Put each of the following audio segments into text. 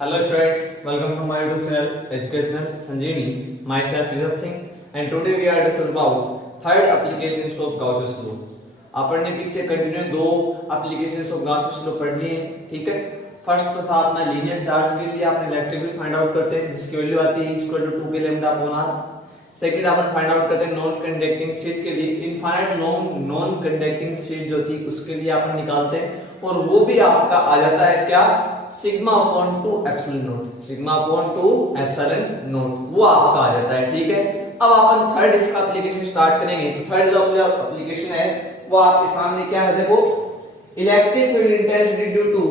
Hello students, welcome to my YouTube channel Educational Sanjeevani. Myself Rishabh Singh and today we are discussing about third application of Gauss's law. अपन ने पीछे continue दो applications of Gauss law पढ़ लिए, ठीक है। First तो था अपना लीनियर चार्ज के लिए आपने इलेक्ट्रिक फाइंड आउट करते हैं जिसकी वैल्यू आती है इक्वल टू 2 के लैम्डा अपॉन आर। सेकंड अपन फाइंड आउट करते हैं नॉन कंडक्टिंग शीट के लिए इनफाइनाइट नॉन कंडक्टिंग शीट जो थी उसके लिए अपन निकालते हैं और वो भी आपका आ जाता है क्या, sigma upon 2 epsilon not, sigma upon 2 epsilon not वो आपका आ जाता है, ठीक है। अब अपन थर्ड इसका एप्लीकेशन स्टार्ट करेंगे। तो थर्ड जो एप्लीकेशन है वो आपके सामने क्या है, देखो, electric field intensity due to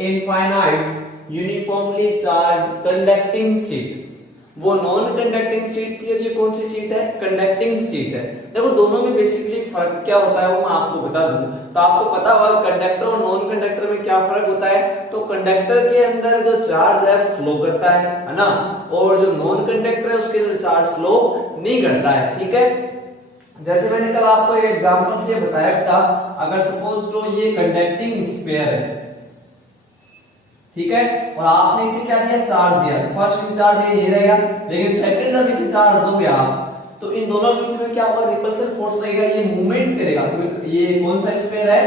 infinite uniformly charge conducting sheet. वो नॉन कंडक्टिंग शीट थी और ये कौन सी शीट है, कंडक्टिंग शीट है। देखो दोनों में बेसिकली फर्क क्या होता है वो मैं आपको बता दूं। तो आपको पता होगा कंडक्टर और नॉन कंडक्टर में क्या फर्क होता है। तो कंडक्टर के अंदर जो चार्ज है वो फ्लो करता है ना, और जो नॉन कंडक्टर है उसके अंदर चार्ज फ्लो नहीं करता है, ठीक है। जैसे मैंने कल आपको एक एग्जांपल से बताया था, अगर सपोज लो ये कंडक्टिंग स्फीयर है, ठीक है, और आपने इसे क्या दिया, चार्ज दिया। तो फर्स्ट चार्ज ये रहेगा, लेकिन सेकंड जब इसे चार्ज दोगे आप तो इन दोनों के बीच में क्या होगा, रिपल्सिव फोर्स लगेगा, ये मूवमेंट करेगा। ये कौन सा स्फीयर है,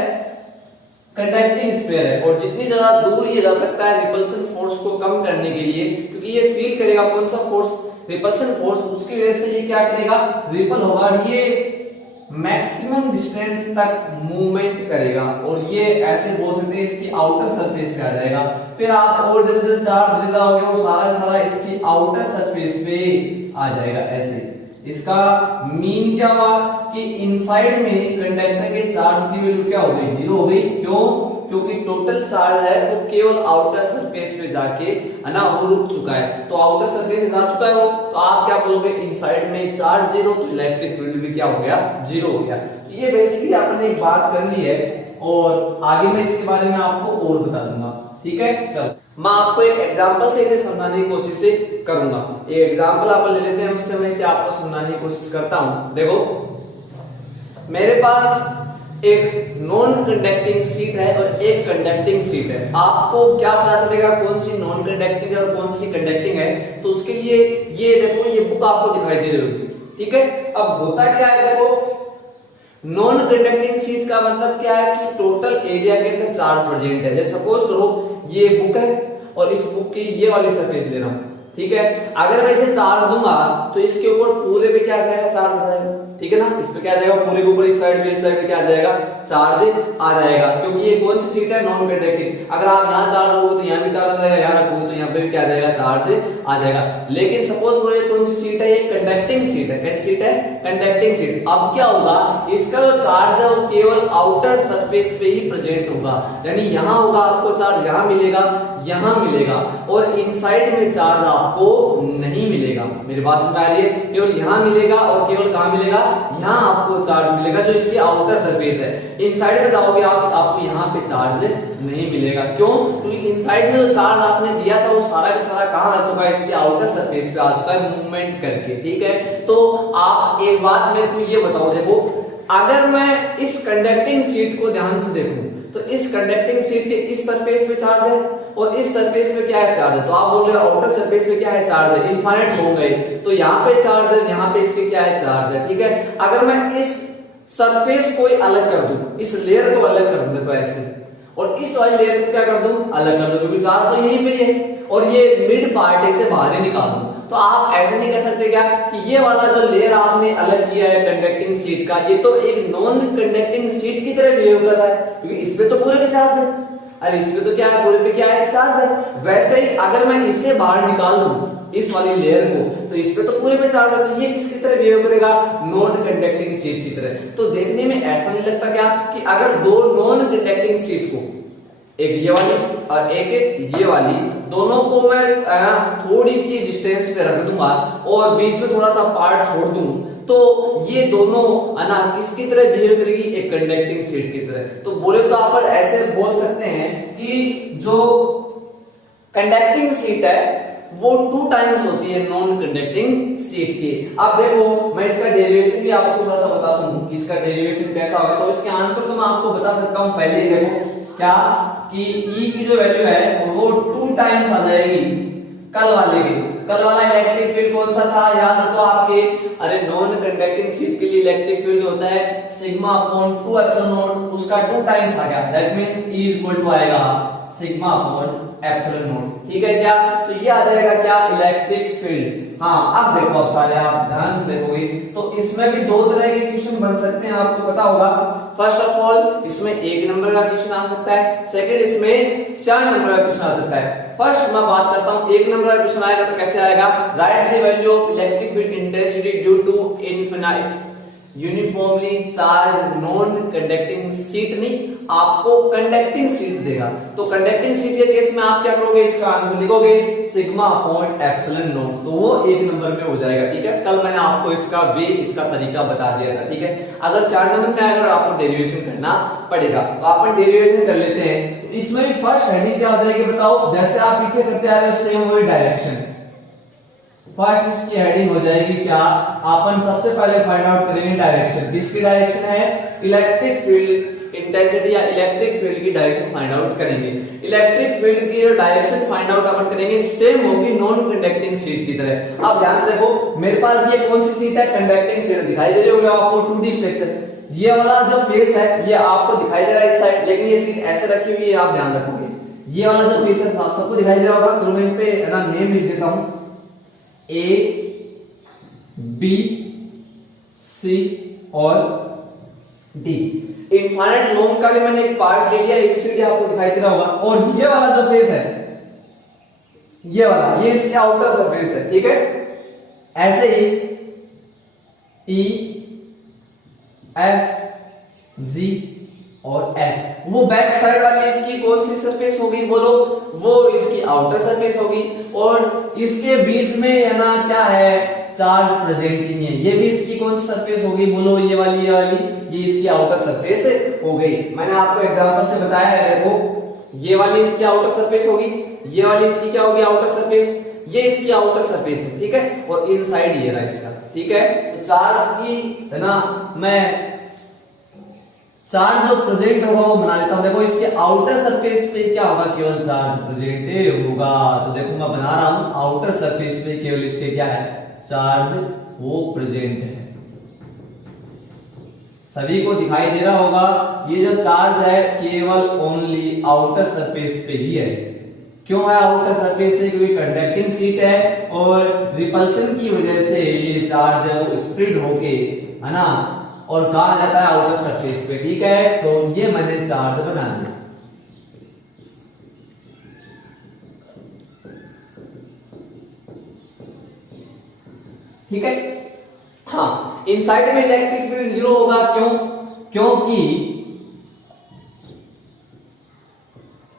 कंडक्टिंग स्फीयर है, और जितनी ज्यादा दूर ये जा सकता है रिपल्सिव फोर्स को कम करने के लिए, क्योंकि ये फील करेगा कौन सा फोर्स, रिपल्सिव फोर्स, उसकी वजह से ये क्या करेगा, रिपल होगा, ये मैक्सिमम डिस्टेंस तक मूवमेंट करेगा और ये ऐसे बोल सकते हैं इसकी आउटर सरफेस पे आ जाएगा। फिर आप और जैसे चार्ज ले जाओगे वो सारा इसकी आउटर सरफेस पे आ जाएगा ऐसे। इसका मीन क्या हुआ कि इनसाइड में कंडक्टर के चार्ज की वैल्यू क्या हो गई, 0 हो गई। क्यों, क्योंकि टोटल चार्ज है वो केवल आउटर सरफेस पे जाके है ना वो रुक चुका है। तो आउटर सरफेस पे जा चुका है वो, तो आप क्या बोलोगे, इनसाइड में चार्ज 0, तो इलेक्ट्रिक फील्ड भी क्या हो गया, 0 हो गया। तो ये बेसिकली आपने एक बात कर ली है और आगे मैं इसके बारे में आपको और बता दूंगा, ठीक है। चलो मैं आपको एक एग्जांपल से इसे समझाने की कोशिश से करूंगा। एक एग्जांपल आप ले लेते हैं, उससे मैं इसे आपको समझाने की कोशिश करता हूं। देखो मेरे पास एक नॉन कंडक्टिंग शीट है और एक कंडक्टिंग शीट है। आपको क्या पता चलेगा कौन सी नॉन कंडक्टिंग है और कौन सी कंडक्टिंग है, तो उसके लिए ये देखो ये बुक आपको दिखाई दे रही होगी, ठीक है। अब होता क्या है, देखो नॉन कंडक्टिंग शीट का मतलब क्या है कि टोटल एरिया के अंदर चार्ज प्रेजेंट है। जैसे सपोज करो ये बुक है और इस बुक की ये वाली सरफेस ले रहा हूं, ठीक है। अगर मैं इसे चार्ज दूंगा तो इसके ऊपर पूरे पे क्या आ जाएगा, चार्ज आ जाएगा, ठीक है ना। इस पे क्या आ जाएगा, पूरे के ऊपर इस साइड पे क्या आ जाएगा, चार्ज आ जाएगा, क्योंकि ये कौन सी शीट है, नॉन कंडक्टिंग। अगर आप यहाँ चार्ज रखोगे तो यहाँ भी चार्ज आ जाएगा, यहाँ रखोगे तो यहाँ पे भी क्या आ जाएगा, चार्ज आ जाएगा। लेकिन सपोज करो ये कौन सी शीट है, ये कंडक्टिंग शीट है। कैसी शीट है, कंडक्टिंग शीट। अब क्या होगा, इसका जो चार्ज है वो केवल आउटर सरफेस पे ही प्रेजेंट होगा, यानी यहाँ होगा आपको चार्ज, यहाँ मिलेगा, यहाँ मिलेगा, और इनसाइड में चार्ज आपको नहीं मिलेगा। मेरे पास में आ रही है, केवल यहाँ मिलेगा और केवल कहाँ मिलेगा, यहाँ आपको चार्ज मिलेगा जो इसकी आउटर सरफेस है। इनसाइड में जाओगे आप, आपको यहाँ पे चार्ज नहीं मिलेगा। क्यों, क्योंकि इनसाइड में जो चार्ज आपने दिया था वो सारा का सारा कहाँ आ चुका है, इसकी आउटर सरफेस पे आ चुका है मूवमेंट करके, ठीक है। तो आप एक बात मेरे को ये बताओ, देखो अगर मैं इस कंडक्टिंग शीट को ध्यान से देखूं तो इस कंडक्टिंग शीट के इस सरफेस पे चार्ज है और इस सरफेस पे क्या है, चार्ज है। तो आप बोल रहे हो आउटर सरफेस पे क्या है, चार्ज है, इनफाइनाइट हो गए, तो यहाँ पे चार्ज है, यहाँ पे इसके क्या है, चार्ज है, ठीक है। अगर मैं इस सरफेस को अलग कर दूं, इस लेयर को अलग कर दूं, देखो ऐसे, और इस वाली लेयर को क्या कर दूं, अलग कर दूं, क्योंकि चार्ज तो यहीं पे है, और ये मिड पार्ट इसे बाहर निकाल दूं। तो आप ऐसे नहीं कह सकते क्या कि ये वाला जो लेयर आपने अलग किया है कंडक्टिंग शीट का, ये तो एक नॉन कंडक्टिंग शीट की तरह बिहेव कर रहा है, क्योंकि इस पे तो पूरे पे चार्ज है, अरे इस पे तो क्या है, पूरे पे क्या है, चार्ज है। वैसे ही अगर मैं इसे बाहर निकाल दूं इस वाली लेयर को, तो इस पे तो पूरे पे चार्ज है, तो ये किसकी तरह बिहेव करेगा, नॉन कंडक्टिंग शीट की तरह। तो देखने में ऐसा नहीं लगता क्या कि अगर दो नॉन कंडक्टिंग शीट को, एक ये वाली और एक ये वाली, दोनों को मैं थोड़ी सी डिस्टेंस पे रख दूंगा और बीच में थोड़ा सा पार्ट छोड़ दूं, तो ये दोनों ना किसकी तरह बिहेव करेगी, एक कंडक्टिंग शीट की तरह। तो बोले तो आप ऐसे बोल सकते हैं कि जो कंडक्टिंग शीट है वो 2 टाइम्स होती है नॉन कंडक्टिंग शीट की। अब देखो मैं इसका डेरिवेशन भी आपको थोड़ा सा बताता हूँ कि इसका डेरिवेशन कैसा होगा। तो इसके आंसर तो मैं आपको बता सकता हूँ पहले ही, देखो क्या कि E की जो वैल्यू है वो 2 टाइम्स आ जाएगी कल वाले के। कल वाला इलेक्ट्रिक फील्ड कौन सा था, याद रखो आपके, अरे नॉन कंडक्टिंग शीट के लिए इलेक्ट्रिक फील्ड होता है सिग्मा अपॉन 2 एप्सिलॉन नॉट, उसका 2 टाइम्स आ गया, that means E equal to आएगा सिग्मा अपॉन एप्सिलॉन नॉट। ठीक है क्या, तो ये आ जाएगा क्या, इलेक्ट्रिक फील्ड। हाँ अब देखो, अब सारे आप ध्यान से देखोगे तो इसमें भी दो तरह के क्वेश्चन बन सकते हैं, आपको पता होगा। फर्स्ट ऑफ ऑल इसमें 1 नंबर का क्वेश्चन आ सकता है, सेकंड इसमें 4 नंबर का क्वेश्चन आ सकता है। फर्स्ट मैं बात करता हूं 1 नंबर का क्वेश्चन आएगा तो कैसे आएगा, right the value of electric field intensity due to infinite uniformly charge non conducting sheet, नहीं आपको कंडक्टिंग शीट देगा, तो कंडक्टिंग शीट के केस में आप क्या करोगे, इसका आंसर लिखोगे सिग्मा अपॉन एप्सिलॉन नॉट, तो वो 1 नंबर में हो जाएगा। ठीक है, कल मैंने आपको इसका वे, इसका तरीका बता दिया था। ठीक है, अगर 4 नंबर में आएगा आपको डेरिवेशन करना पड़ेगा, तो अपन डेरिवेशन कर लेते हैं। तो इसमें भी फर्स्ट हेडिंग क्या हो जाएगी बताओ, जैसे आप पीछे करते आ रहे हो सेम वही डायरेक्शन। फर्स्ट इसकी हेडिंग हो जाएगी क्या, अपन सबसे पहले फाइंड आउट करेंगे डायरेक्शन, किसकी डायरेक्शन है, इलेक्ट्रिक फील्ड इंटेंसिटी या इलेक्ट्रिक फील्ड की डायरेक्शन फाइंड आउट करेंगे। इलेक्ट्रिक फील्ड की जो डायरेक्शन फाइंड आउट अपन करेंगे सेम होगी नॉन कंडक्टिंग शीट की तरह। अब ध्यान से देखो, मेरे पास ये कौन सी शीट है, कंडक्टिंग शीट दिखाई दे रही होगी आपको 2D स्ट्रक्चर, ये वाला जो फेस है ये आपको दिखाई दे रहा है इस साइड, लेकिन ये शीट ऐसे रखी हुई है, आप ध्यान रखोगे ये वाला जो फेस है आप सबको दिखाई दे रहा होगा। चलो मैं इन पे ना नेम लिख देता हूं, A, B, C और D। इनफाइनाइट लॉन्ग का भी मैंने एक पार्ट ले लिया, एक आपको दिखाई दे रहा होगा। और ये वाला जो फेस है, ये वाला, ये इसके आउटर सरफेस है। ठीक है, ऐसे ही E, F, G और H, वो बैक साइड वाली इसकी कौन सी सरफेस होगी बोलो, वो इसकी आउटर सरफेस होगी। और इसके बीच में है ना क्या है, चार्ज प्रेजेंट ही नहीं है, ये भी इसकी कौन सी सरफेस होगी बोलो, ये वाली ये इसकी आउटर सरफेस हो गई। मैंने आपको एग्जांपल से बताया है, देखो ये वाली इसकी आउटर सरफेस होगी, ये वाली इसकी क्या होगी, आउटर सरफेस, ये इसकी आउटर सरफेस है। ठीक है, और इनसाइड ये रहा इसका। ठीक है, तो चार्ज की है ना, मैं चार्ज जो प्रेजेंट होगा वो बना लेता हूं। देखो इसके आउटर सरफेस पे क्या होगा, केवल चार्ज प्रेजेंट होगा, तो देखो मैं बना रहा हूं आउटर सरफेस पे केवल इसके क्या है, चार्ज वो प्रेजेंट है। सभी को दिखाई दे रहा होगा ये जो चार्ज है केवल ओनली आउटर सरफेस पे ही है। क्यों है आउटर सरफेस से, क्योंकि कंडक्टिंग शीट है और रिपल्शन की वजह से ये चार्ज है वो स्प्रेड होके है ना, और कहा जाता है आउटर सरफेस पे। ठीक है, तो ये मैंने चार्ज बना दिया। ठीक है, हाँ इनसाइड में इलेक्ट्रिक फील्ड 0 होगा, क्यों, क्योंकि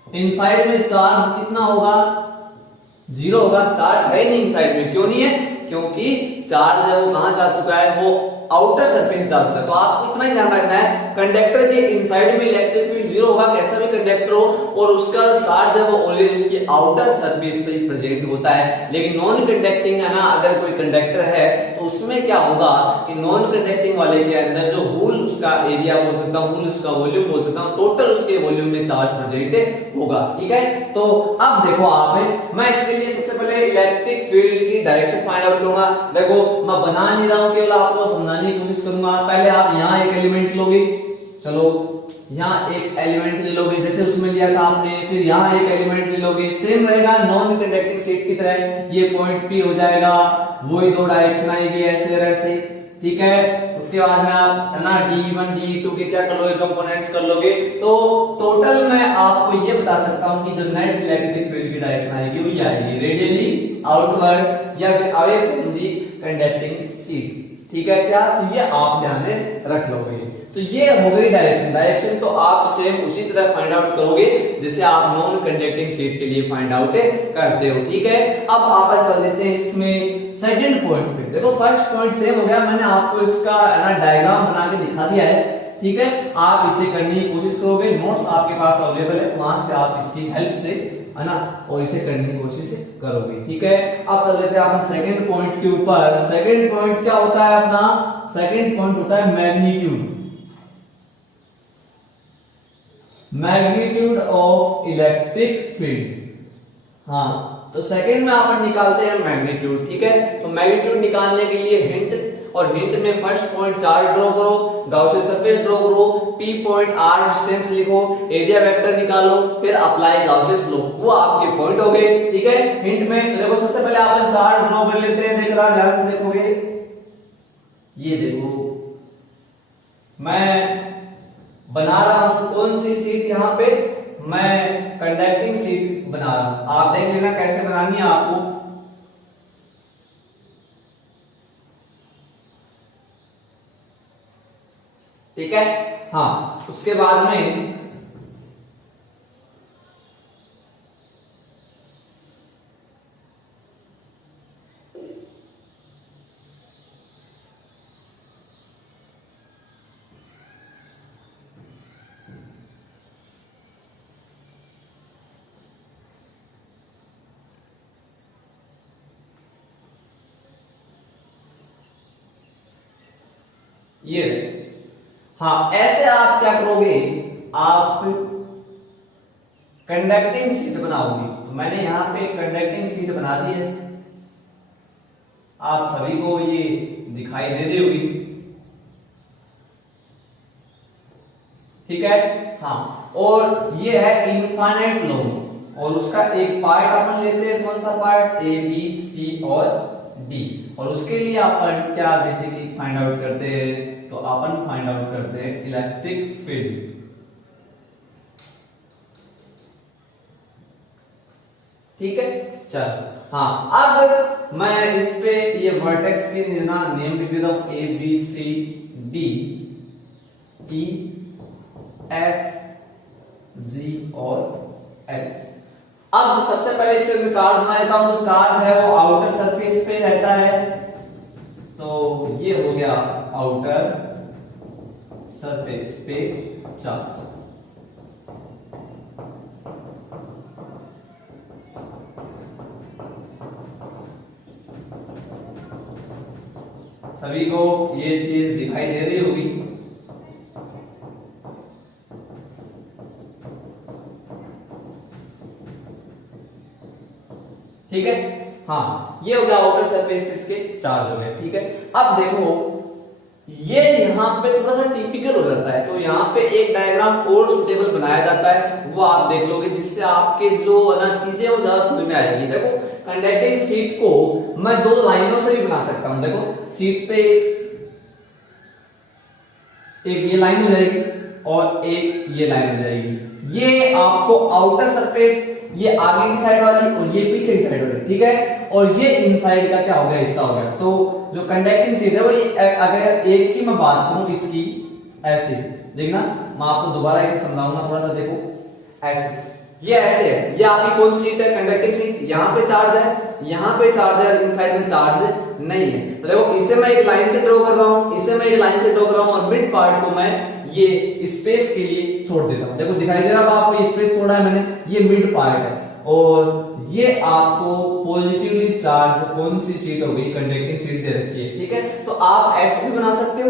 इनसाइड में चार्ज कितना होगा, 0 होगा, चार्ज है नहीं इनसाइड में। क्यों नहीं है, क्योंकि चार्ज है वो कहां जा चुका है, वो आउटर सरफेस जा चुका है। तो आपको इतना ही ध्यान रखना है, कंडक्टर के इनसाइड में इलेक्ट्रिक फील्ड 0 होगा, कैसा भी कंडक्टर हो, और उसका चार्ज है वो ऑलवेज उसके आउटर सरफेस पे ही प्रेजेंट होता है। लेकिन नॉन कंडक्टिंग है ना, अगर कोई कंडक्टर है तो उसमें क्या होगा कि नॉन कंडक्टिंग वाले के अंदर जो होल उसका एरिया बोल सकता हूं, होल उसका वॉल्यूम बोल सकता हूं, टोटल उसके वॉल्यूम में चार्ज प्रेजेंट होगा। ठीक है, तो अब देखो आप, मैं इसके लिए सबसे पहले इलेक्ट्रिक फील्ड की डायरेक्शन फाइंड आउट करूंगा। देखो मैं बना नहीं रहा हूं, केवल आपको समझाने की कोशिश करूंगा। पहले आप यहाँ एक एलिमेंट लोगे, चलो यहाँ एक एलिमेंट ले लोगे जैसे उसमें लिया था आपने, फिर यहाँ एक एलिमेंट ले लोगे, सेम रहेगा नॉन कंडक्टिंग शीट की तरह। ये पॉइंट P हो जाएगा, वही दो डायरेक्शन आएगी ऐसे और ऐसे। ठीक है, उसके बाद में आप है ना D1 D2 के क्या कर लोगे, कंपोनेंट्स कर लोगे। तो टोटल मैं आपको ये बता सकता हूँ कि जो नेट इलेक्ट्रिक फील्ड की डायरेक्शन आएगी वो ये आएगी, रेडियली आउटवर्ड या फिर away from the conducting sheet. ठीक है क्या, तो ये आप ध्यान में रख लोगे। तो ये हो गई डायरेक्शन तो आप सेम उसी तरह फाइंड आउट करोगे जैसे आप नॉन कंडक्टिंग शीट के लिए फाइंड आउट करते हो। ठीक है, अब आप चल देते हैं इसमें सेकंड पॉइंट पे। देखो फर्स्ट पॉइंट सेम हो गया, मैंने आपको इसका ना डायग्राम बना के दिखा दिया है। ठीक है, आप इसे करने की कोशिश करोगे, नोट्स आपके पास अवेलेबल है, वहां से आप इसकी हेल्प से है ना और इसे करने की कोशिश करोगे। ठीक है, अब चल देते हैं अपन सेकंड पॉइंट के ऊपर। सेकंड पॉइंट क्या होता है अपना, सेकंड पॉइंट होता है magnitude, magnitude of electric field. हाँ, तो सेकंड में अपन निकालते हैं मैग्नीट्यूड। ठीक है, तो मैग्नीट्यूड निकालने के लिए हिंट, और हिंट में फर्स्ट पॉइंट चार्ज ड्रॉ करो, गॉसियन सरफेस ड्रॉ करो, P पॉइंट R डिस्टेंस लिखो, एरिया वेक्टर निकालो, फिर अप्लाई गॉसियन लॉ, वो आपके पॉइंट हो गए। ठीक है, हिंट में तो देखो सबसे पहले अपन चार्ज ड्रॉ कर लेते हैं। देख रहा, ध्यान से देखोगे, ये देखो मैं बना रहा हूं कौन सी सीट, यहां पे मैं कंडक्टिंग सीट बना रहा हूं। आप देख लेना कैसे बनानी है आपको। ठीक है, हाँ, उसके बाद में ये, हाँ, ऐसे आप क्या करोगे, आप कंडक्टिंग सीट बनाओगे। तो मैंने यहां पे कंडक्टिंग सीट बना दी है, आप सभी को ये दिखाई दे रही होगी। ठीक है, हाँ, और ये है इनफाइनाइट लॉन्ग, और उसका एक पार्ट अपन लेते हैं, कौन सा पार्ट, ए बी सी और डी, और उसके लिए अपन क्या बेसिकली फाइंड आउट करते हैं, तो अपन फाइंड आउट करते हैं इलेक्ट्रिक फील्ड। ठीक है, चलो, हाँ, अब मैं इस पे ये वर्टेक्स की नेम लिख देता हूं, A B C D E F G और एच। अब सबसे पहले इसे मैं चार्ज बना देता हूं, तो चार्ज है वो आउटर सरफेस पे रहता है, तो ये हो गया आउटर सरफेस पे चार्ज। सभी को ये चीज दिखाई दे रही होगी। ठीक है, हाँ, ये हो गया आउटर सरफेस इसके चार्ज हो गए। ठीक है, अब देखो ये यहाँ पे थोड़ा सा टिपिकल हो जाता है, तो यहाँ पे एक डायग्राम और सुटेबल बनाया जाता है, वो आप देख लोगे, जिससे आपके जो ना चीजें वो ज्यादा समझ में आएगी। देखो कंडक्टिंग सीट को मैं दो लाइनों से भी बना सकता हूं। देखो सीट पे एक ये लाइन हो जाएगी और एक ये लाइन हो जाएगी। ये आपको आउटर सरफेस, ये आगे की साइड वाली और ये पीछे की साइड वाली। ठीक है, और ये इनसाइड का क्या हो गया, हिस्सा हो गया। तो जो कंडक्टिंग सीट है वो अगर एक की मैं बात करूं, इसकी ऐसे देखना, मैं आपको दोबारा इसे समझाऊंगा, थोड़ा सा देखो, ऐसे, ये ऐसे है, ये आपकी कौन सीट है, कंडक्टिंग सीट। यहाँ पे चार्ज है, यहाँ पे चार्ज है, इनसाइड में चार्ज नहीं है। तो देखो इसे मैं एक लाइन से ड्रॉ कर रहा हूं, इसे मैं एक लाइन से ड्रॉ कर रहा हूं, और मिड पार्ट को मैं ये स्पेस के लिए छोड़ देता हूं। देखो दिखाई दे रहा है आपको, ये स्पेस छोड़ा है मैंने, ये मिड पार्ट है, और ये आपको पॉजिटिवली चार्ज कौन सी सीट होगी, कंडक्टिंग सीट दे रखी है। ठीक है, तो आप ऐसे भी बना सकते हो,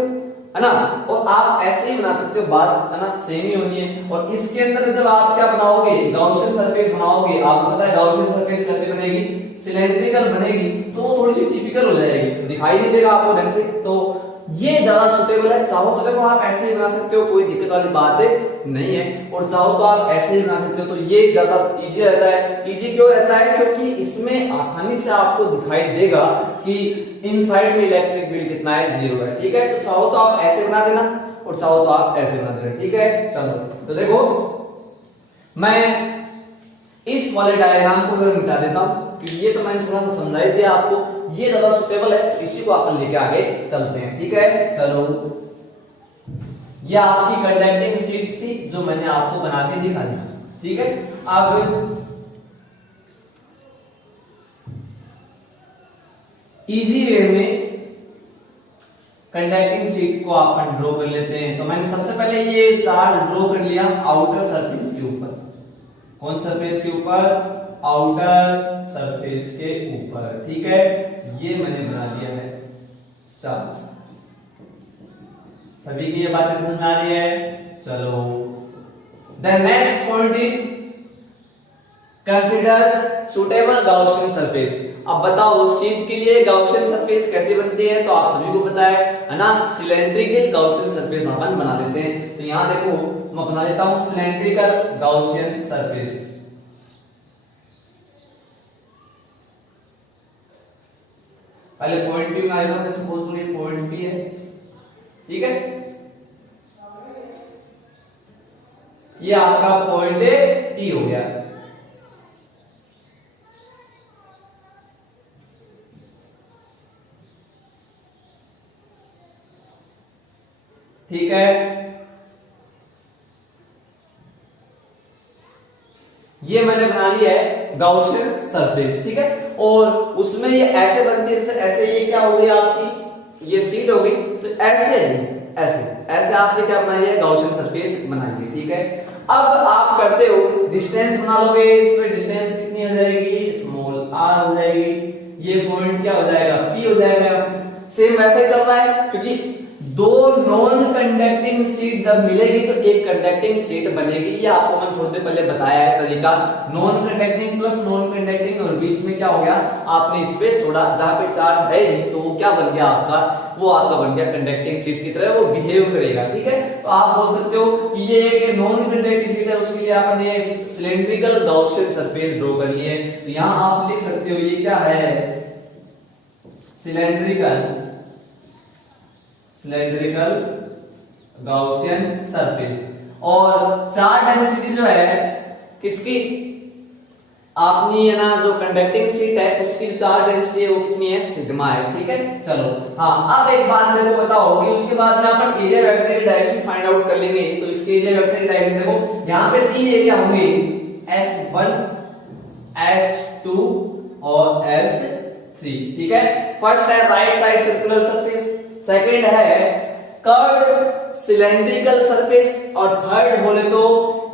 है ना, और आप ऐसे ही बना सकते हो, बात है ना सेम ही होनी है। और इसके अंदर जब आप क्या बनाओगे, गॉसियन सरफेस बनाओगे, आपको पता है गॉसियन सरफेस कैसे बनेगी, सिलेंड्रिकल बनेगी, तो वो थोड़ी सी टिपिकल हो जाएगी, तो दिखाई नहीं देगा आपको ढंग से, तो ये ज्यादा सुटेबल है। चाहो तो देखो आप ऐसे ही बना सकते हो, कोई दिक्कत वाली बात नहीं है, और चाहो तो आप ऐसे ही बना सकते हो, तो ये ज्यादा इजी रहता है। इजी क्यों रहता है, क्योंकि इसमें आसानी से आपको दिखाई देगा कि इनसाइड में इलेक्ट्रिक फील्ड कितना है, 0 है। ठीक है, तो चाहो तो आप ऐसे बना देना, और चाहो तो आप ऐसे बना देना। ठीक है, चलो, तो देखो मैं इस वाले डायग्राम को मैं मिटा देता हूं, क्योंकि ये तो मैंने थोड़ा सा समझाई दिया आपको, ये ज्यादा सुटेबल है, तो इसी को अपन लेके आगे चलते हैं। ठीक है, चलो, ये आपकी कंडक्टिंग सीट थी जो मैंने आपको बना के दिखा दी। ठीक है, अब इजी वे में कंडक्टिंग सीट को अपन ड्रॉ कर लेते हैं। तो मैंने सबसे पहले ये चार्ज ड्रॉ कर लिया आउटर सरफेस के ऊपर। कौन सरफेस के ऊपर, आउटर सरफेस के ऊपर। ठीक है, ये मैंने बना दिया है चार्ज। सभी की ये बातें समझ में आ रही है। चलो, the next point is consider suitable Gaussian surface. अब बताओ शीट के लिए गाउसियन सरफेस कैसे बनती है, तो आप सभी को पता है ना, सिलेंड्रिकल गाउसियन सरफेस अपन बना लेते हैं। तो यहां देखो मैं बना लेता हूं सिलेंड्रिकल गाउसियन सरफेस। पहले पॉइंट पी में आएगा, तो सपोज करिए पॉइंट पी है, ठीक है, ये आपका पॉइंट पी हो गया। ठीक है, ये मैंने बना लिया है गाउसियन सरफेस, ठीक है। और उसमें ये ऐसे बनती है, ऐसे ये क्या हो गई आपकी, ये शीट हो गई, तो ऐसे ऐसे ऐसे आपने क्या बनाई है, गाउसियन सरफेस बनाई है, ठीक है। अब आप करते हो डिस्टेंस बना लोगे, इसमें डिस्टेंस कितनी हो जाएगी, स्मॉल आर हो जाएगी, ये पॉइंट क्या हो जाएगा, पी हो जाएगा। सेम वैसा ही चल रहा है, क्योंकि दो नॉन कंडक्टिंग शीट जब मिलेगी तो एक कंडक्टिंग शीट बनेगी। ये आपको मैंने थोड़ी देर पहले बताया है तरीका, non conducting plus non conducting, और बीच में क्या हो गया, आपने स्पेस छोड़ा, जहां पे चार्ज है तो वो क्या बन गया आपका, वो आपका बन गया कंडक्टिंग शीट की तरह, वो बिहेव करेगा, ठीक है। तो आप बोल सकते हो कि ये एक नॉन कंडक्टिंग शीट है, उसके लिए आपने सिलेंड्रिकल गाउसियन सरफेस ड्रॉ कर लिए। तो यहां आप लिख सकते हो ये क्या है, सिलेंड्रिकल गाउसियन सरफेस। और चार्ज डेंसिटी जो है किसकी, आपनी है ना, जो कंडक्टिंग शीट है उसकी चार्ज डेंसिटी है वो कितनी है, सिग्मा है, ठीक है। चलो हाँ, अब एक बात मेरे को बताओ कि उसके बाद में अपन एरिया वेक्टर की डायरेक्शन फाइंड आउट कर लेंगे। तो इसके एरिया वेक्टर की डायरेक्शन देखो, यहाँ पे तीन एरिया होंगे, S1 S2 और S3, ठीक है। फर्स्ट है right side circular surface, second है कर्व्ड सिलेंड्रिकल सरफेस, और थर्ड बोले तो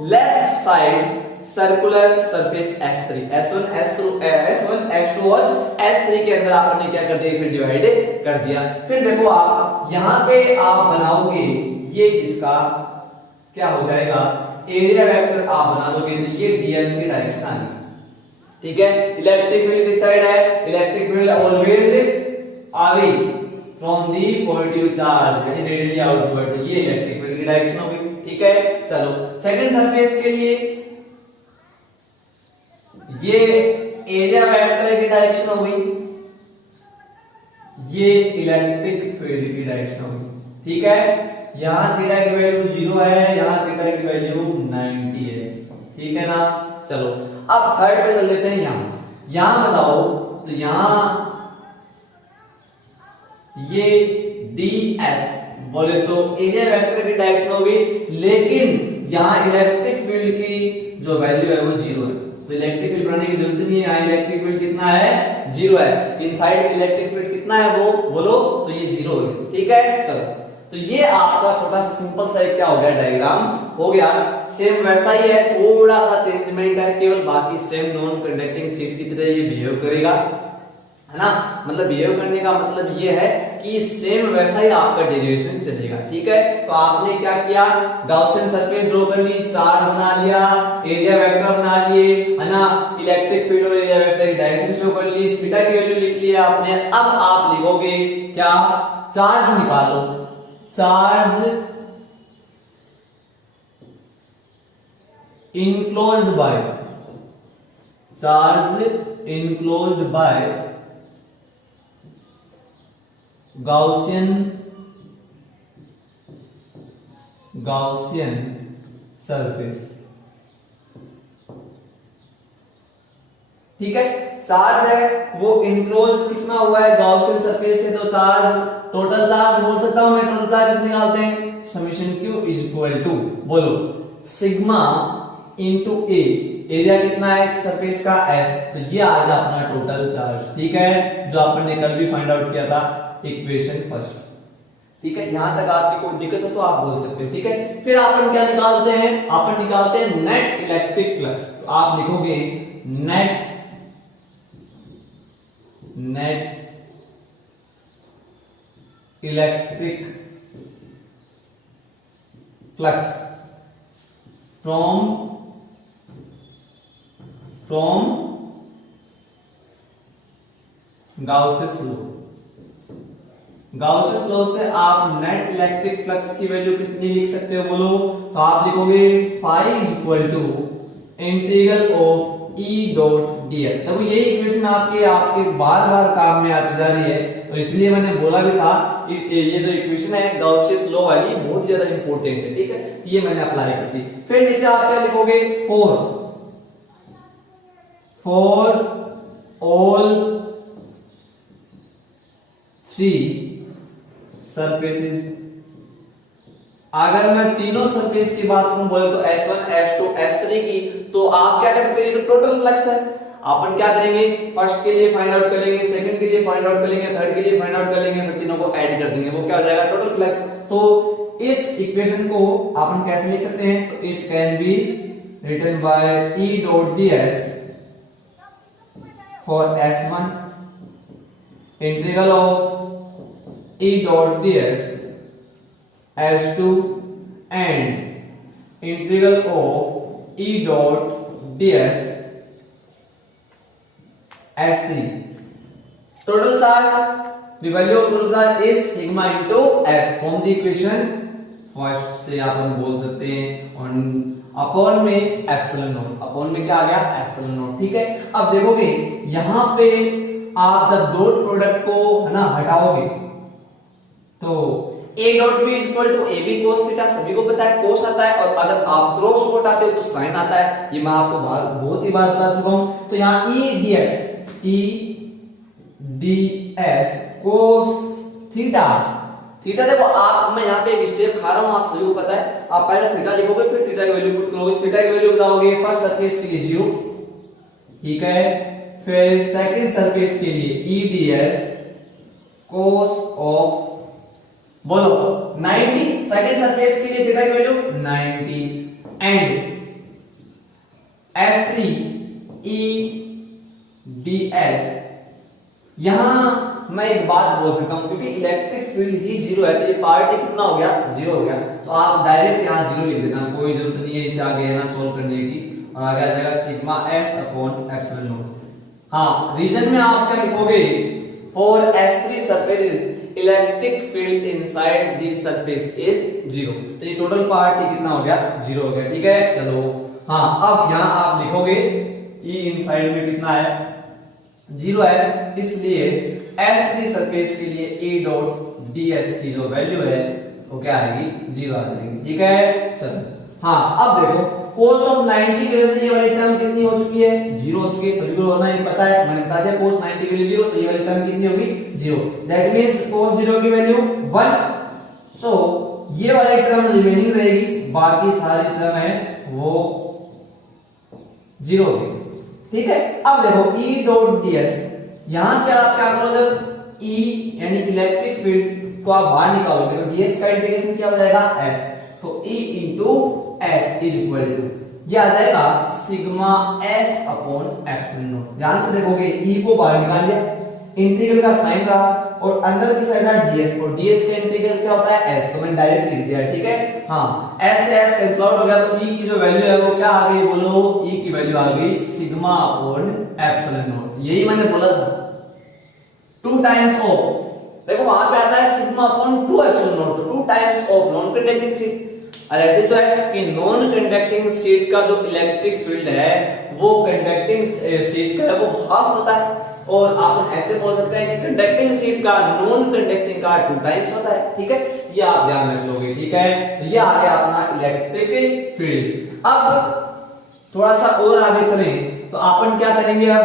left side circular surface S3, S1 S2 और S3 के अंदर आपने क्या कर दिया, इसे डिवाइड कर दिया। फिर देखो आप यहां पे आप बनाओगे, ये इसका क्या हो जाएगा, एरिया वेक्टर आप बना दोगे, तो ये ds की डायरेक्शन आ गई, ठीक है। इलेक्ट्रिक फील्ड किस साइड है, electric field always away from the positive charge, यानी रेडियली आउटवर्ड, ये इलेक्ट्रिक फील्ड की डायरेक्शन होगी, ठीक है। चलो सेकंड सरफेस के लिए ये एरिया वेक्टर की डायरेक्शन हो गई, ये इलेक्ट्रिक फील्ड की डायरेक्शन हो गई, ठीक है। यहां थीटा की वैल्यू 0 है, यहां थीटा की वैल्यू 90 है, ठीक है ना। चलो अब थर्ड पे चल लेते हैं, यहां बताओ, तो यहां ये ds बोले तो एरिया वेक्टर की डायरेक्शन होगी, लेकिन यहां इलेक्ट्रिक फील्ड की जो वैल्यू है वो 0 है, तो इलेक्ट्रिक फील्ड बनाने की जरूरत नहीं है। यहां इलेक्ट्रिक फील्ड कितना है, 0 है। इनसाइड इलेक्ट्रिक फील्ड कितना है वो बोलो, तो ये 0 है, ठीक है। चलो तो ये आपका छोटा सा सिंपल सा क्या हो गया, डायग्राम हो गया। सेम वैसा ही है, थोड़ा सा चेंजमेंट है केवल, बाकी सेम नॉन कंडक्टिंग शीट की तरह ये बिहेव करेगा, है ना। मतलब बिहेव करने का मतलब ये है कि सेम वैसा ही आपका डेरिवेशन चलेगा, ठीक है। तो आपने क्या किया, गाउसियन सरफेस ड्रॉ कर ली, चार्ज बना लिया, एरिया वेक्टर बना लिए, है ना, इलेक्ट्रिक फील्ड और एरिया वेक्टर की डायरेक्शन शो कर ली, थीटा की वैल्यू लिख लिया आपने। अब आप लिखोगे क्या, चार्ज निकालो, charge enclosed bye Gaussian surface, ठीक है। चार्ज है वो इनक्लोज कितना हुआ है, गाउसियन सरफेस से, तो चार्ज, टोटल चार्ज बोल सकता हूं मैं, टोटल चार्ज कैसे निकालते हैं, summation q is equal to, बोलो, सिग्मा इनटू a, एरिया कितना है सरफेस का s, तो ये आ गया अपना टोटल चार्ज, ठीक है, जो अपन ने कल भी फाइंड आउट किया था इक्वेशन फर्स्ट, ठीक है। यहां तक आपकी कोई दिक्कत हो तो आप बोल सकते हो, ठीक है। फिर अपन क्या निकालते हैं, अपन निकालते हैं नेट इलेक्ट्रिक फ्लक्स। तो आप लिखोगे net electric flux from from Gauss's law. Gauss's law से आप नेट इलेक्ट्रिक फ्लक्स की वैल्यू कितनी लिख सकते हो बोलो? तो आप लिखोगे phi is equal to integral of E dot ds। देखो ये इक्वेशन आपके बार बार काम में आती जा रही है, तो इसलिए मैंने बोला भी था ये जो इक्वेशन है गाउसियस लॉ वाली बहुत ज्यादा इंपॉर्टेंट है, ठीक है, ये मैंने अप्लाई कर दी। फिर नीचे आप क्या लिखोगे? For all 3 surfaces. अगर मैं तीनों सरफेस की बात करूं बोले तो S1, S2, S3 की, तो आप क्या कह सकते हैं? ये तो टोटल फ्लक्स है। अपन क्या करेंगे? फर्स्ट के लिए फाइंड आउट करेंगे, सेकंड के लिए फाइंड आउट करेंगे, थर्ड के लिए फाइंड आउट करेंगे, फिर तीनों को ऐड कर देंगे, वो क्या हो जाएगा? Total flux. तो इस इक्वेशन को अपन कैसे लिख सकते हैं? तो it can be written by E dot ds for S1 integral of E dot ds S2 and integral of E dot ds S3. Total charge, the value of total charge is sigma into S. From the equation first से अपन बोल सकते हैं on upon में epsilon not. Upon में क्या आ गया? Epsilon naught, ठीक है। अब देखोगे यहां पे आप जब डॉट प्रोडक्ट को है ना हटाओगे तो A dot B is equal to A B cos theta, सभी को पता है कोस आता है, और अगर आप क्रॉस को हटाते हो तो साइन आता है, ये मैं आपको बहुत ही बार बता चुका हूं। तो यहाँ E ds cos theta. Theta देखो आप, मैं यहाँ पे एक स्टेप खा रहा हूँ, आप सभी को पता है। आप पहले थीटा लिखोगे, फिर थीटा की वैल्यू पुट करोगे, थीटा की वैल्यू बताओगे फर्स्ट सरफेस के लिए 0, ठीक है, फिर सेकंड सरफेस के लिए E ds कोस ऑफ बोलो 90, सेकंड सरफेस के लिए थीटा की value 90 and S3 E ds। यहां मैं एक बात बोल सकता हूं, क्योंकि इलेक्ट्रिक फील्ड ही 0 है, तो ये पार्ट कितना हो गया? 0 हो गया। तो आप डायरेक्ट यहां 0 लिख देना, कोई जरूरत नहीं है इसे आगे ना सोल्व करने की, और आगे आ जाएगा sigma s upon epsilon not. हाँ, रीजन में आप क्या लिखोगे? For S3 surfaces electric field inside the surface is 0। तो ये टोटल पार्ट कितना हो गया? 0 हो गया, ठीक है। चलो हाँ, अब यहां आप लिखोगे E इनसाइड में कितना है? 0 है, इसलिए S3 सरफेस के लिए E डॉट ds की जो वैल्यू है वो क्या आएगी? 0 आ जाएगी, ठीक है। चलो हाँ, अब देखो cos ऑफ 90 की वजह से ये वाली टर्म कितनी हो चुकी है? 0 हो चुकी है, सभी को होना ही पता है, मैंने बता दिया cos 90 की वैल्यू 0, तो ये वाली टर्म कितनी होगी? 0। दैट मींस cos 0 की वैल्यू 1। सो ये वाली टर्म रिमेनिंग रहेगी, बाकी सारी टर्म है वो 0 होगी, ठीक है। अब देखो E डॉट ds, यहां पे आप क्या करो? जब E यानी इलेक्ट्रिक फील्ड को आप बाहर निकालोगे तो ds का इंटीग्रेशन क्या हो जाएगा? s। तो E into s is equal to ये आ जाएगा sigma s upon epsilon naught. ध्यान से देखोगे E को बाहर निकाल लिया, इंटीग्रल का साइन रहा, और अंदर की साइड है ds, और ds का इंटीग्रल क्या होता है? s। तो मैंने डायरेक्ट लिख दिया, ठीक है। हाँ, s से s कैंसिल आउट हो गया, तो E की जो वैल्यू है वो क्या आ गई? बोलो, E की वैल्यू आ गई सिग्मा अपॉन एप्सिलॉन नॉट। यही मैंने बोला था, 2 टाइम्स ऑफ, देखो वहां पे आता है sigma upon 2 epsilon not, 2 times of non conducting sheet. और ऐसे तो है कि नॉन कंडक्टिंग शीट का जो इलेक्ट्रिक फील्ड है वो कंडक्टिंग शीट का है वो हाफ होता है, और आप ऐसे बोल सकते हैं कि कंडक्टिंग शीट का नॉन कंडक्टिंग का 2 टाइम्स होता है, ठीक है। ये आप ध्यान रख लोगे, ठीक है। ये आ गया अपना इलेक्ट्रिक फील्ड। अब थोड़ा सा और आगे चलें तो अपन क्या करेंगे? अब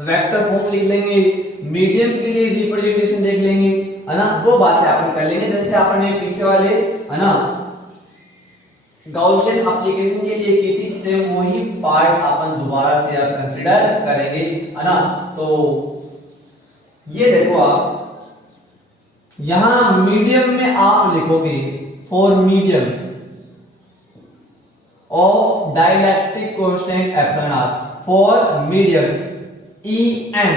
वेक्टर फॉर्म लिख लेंगे, मीडियम के लिए रिप्रेजेंटेशन देख लेंगे, है ना, वो बातें अपन कर लेंगे जैसे आपने पीछे वाले है ना गाउसियन एप्लीकेशन के लिए की थी, सेम वही पार्ट अपन दोबारा से अब कंसीडर करेंगे, है ना। तो ये देखो आप यहां मीडियम में आप लिखोगे for medium of dielectric constant epsilon R, for medium EM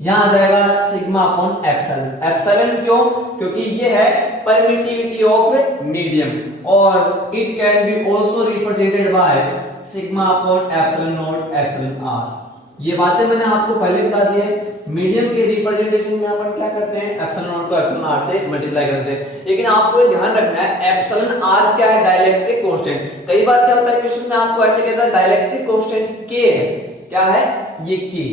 यहां आ जाएगा सिग्मा अपॉन एप्सिलॉन। एप्सिलॉन क्यों? क्योंकि ये है परमिटिविटी ऑफ मीडियम, और it can be also represented by sigma upon epsilon naught epsilon R. ये बातें मैंने आपको पहले बता दी है। मीडियम के रिप्रेजेंटेशन में अपन क्या करते हैं, एप्सिलॉन नॉट को एप्सिलॉन आर से मल्टीप्लाई करते हैं। लेकिन आपको ध्यान रखना है एप्सिलॉन आर क्या है, डाइलेक्ट्रिक कांस्टेंट। कई बार क्या होता है क्वेश्चन में आपको ऐसे कहता है डाइलेक्ट्रिक कांस्टेंट के है, क्या है ये के,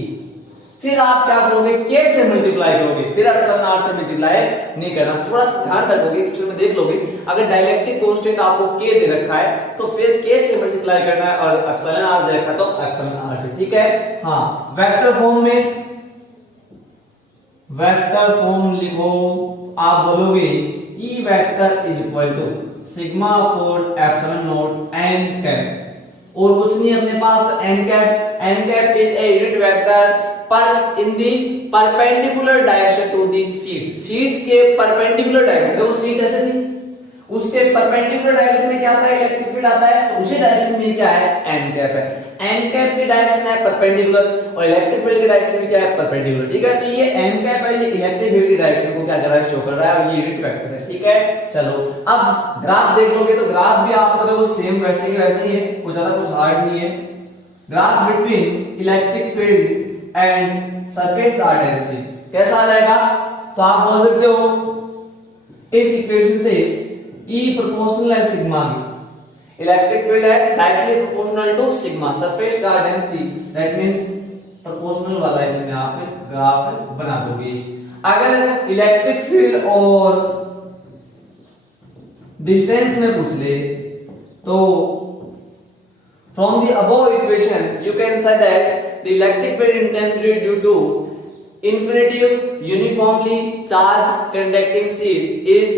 फिर आप क्या करोगे के से मल्टीप्लाई करोगे, फिर एप्सिलॉन आर से मल्टीप्लाई नहीं करना। थोड़ा सा ध्यान रखोगे, क्वेश्चन में देख लोगे अगर डाइलेक्ट्रिक कांस्टेंट आपको के दे रखा है तो फिर के से मल्टीप्लाई करना है, और एप्सिलॉन आर दे रखा है तो एप्सिलॉन आर से, ठीक है। हाँ, वेक्टर फॉर्म में, वेक्टर फॉर्म लिखो, आप बोलोगे E vector is equal to sigma upon epsilon naught n cap, और कुछ नहीं अपने पास n cap. N cap is a unit vector पर in the perpendicular direction to the sheet. Sheet के परपेंडिकुलर डायरेक्शन, तो शीट ऐसे थी, उसके परपेंडिकुलर डायरेक्शन में क्या आता है, इलेक्ट्रिक फील्ड आता है, तो उसी डायरेक्शन में क्या है, एन कैप है। एन कैप की डायरेक्शन है परपेंडिकुलर, और इलेक्ट्रिक फील्ड की डायरेक्शन में क्या है, परपेंडिकुलर, ठीक है। तो ये एन कैप है, ये इलेक्ट्रिक फील्ड की डायरेक्शन को क्या कर रहा है, शो कर रहा है, और ये यूनिट वेक्टर है, ठीक है। चलो अब ग्राफ देख लोगे तो ग्राफ भी आपको देखो सेम वैसे ही वैसे ही है, कुछ ज्यादा कुछ हार्ड नहीं है। Graph between electric field and surface charge density कैसा आ जाएगा, तो आप बोल सकते हो इस इक्वेशन से E प्रोपोर्शनल है सिग्मा की, इलेक्ट्रिक फील्ड है directly proportional to sigma, surface charge density that means proportional वाला इसमें आप ग्राफ बना दोगे। अगर इलेक्ट्रिक फील्ड और डिस्टेंस में पूछ ले तो from the above equation you can say that the electric field intensity due to infinitive uniformly charged conducting sheets is,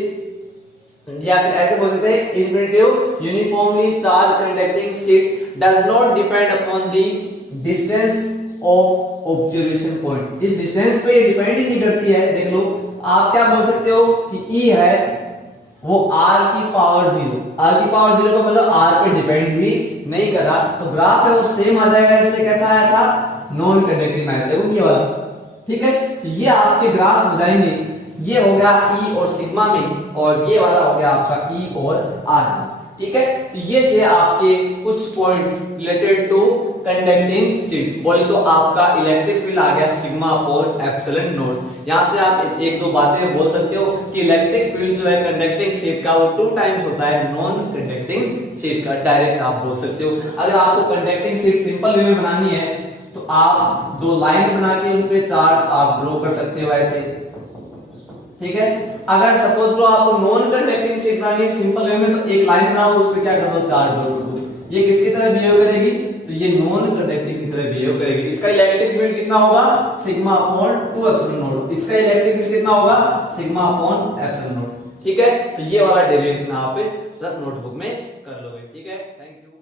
या फिर ऐसे बोल सकते हैं infinitive uniformly charged conducting sheet does not depend upon the distance of observation point। इस distance पे depend ही नहीं करती है। देख लो आप क्या बोल सकते हो कि E है वो r की पावर 0, r की पावर 0 का मतलब r पे डिपेंड ही नहीं कर रहा, तो ग्राफ है वो सेम आ जाएगा इससे कैसा आया था, नॉन कंडक्टिंग मैटर, देखो ये वाला, ठीक है। तो ये आपके ग्राफ हो जाएंगे, ये हो गया E और सिग्मा में, और ये वाला हो गया आपका E और R, ठीक है। तो ये थे आपके कुछ points related to conducting sheet. बोले तो आपका इलेक्ट्रिक फील्ड आ गया सिग्मा अपॉन एप्सिलॉन नॉट। यहां से आप एक दो बातें बोल सकते हो कि इलेक्ट्रिक फील्ड जो है कंडक्टिंग शीट का वो 2 टाइम्स होता है नॉन कंडक्टिंग शीट का, डायरेक्ट आप बोल सकते हो। अगर आपको कंडक्टिंग शीट सिंपल वे में बनानी है तो आप 2 लाइन बना के उन पे चार्ज आप ड्रॉ कर सकते हो ऐसे, ठीक है। अगर सपोज लो आपको नॉन कंडक्टिंग शीट बनानी है सिंपल वे में, तो एक लाइन बनाओ, उस पे क्या कर दो, चार्ज ड्रॉ कर दो। ये किसकी तरह बिहेव करेगी, तो ये नॉन कंडक्टिंग की तरह बिहेव करेगी। इसका इलेक्ट्रिक फील्ड कितना होगा, सिग्मा अपॉन 2 एप्सिलॉन नॉट, इसका इलेक्ट्रिक फील्ड कितना होगा, सिग्मा अपॉन एप्सिलॉन नॉट, ठीक है। तो ये वाला डेरिवेशन आप रफ नोटबुक में कर लोगे, ठीक है। Thank you.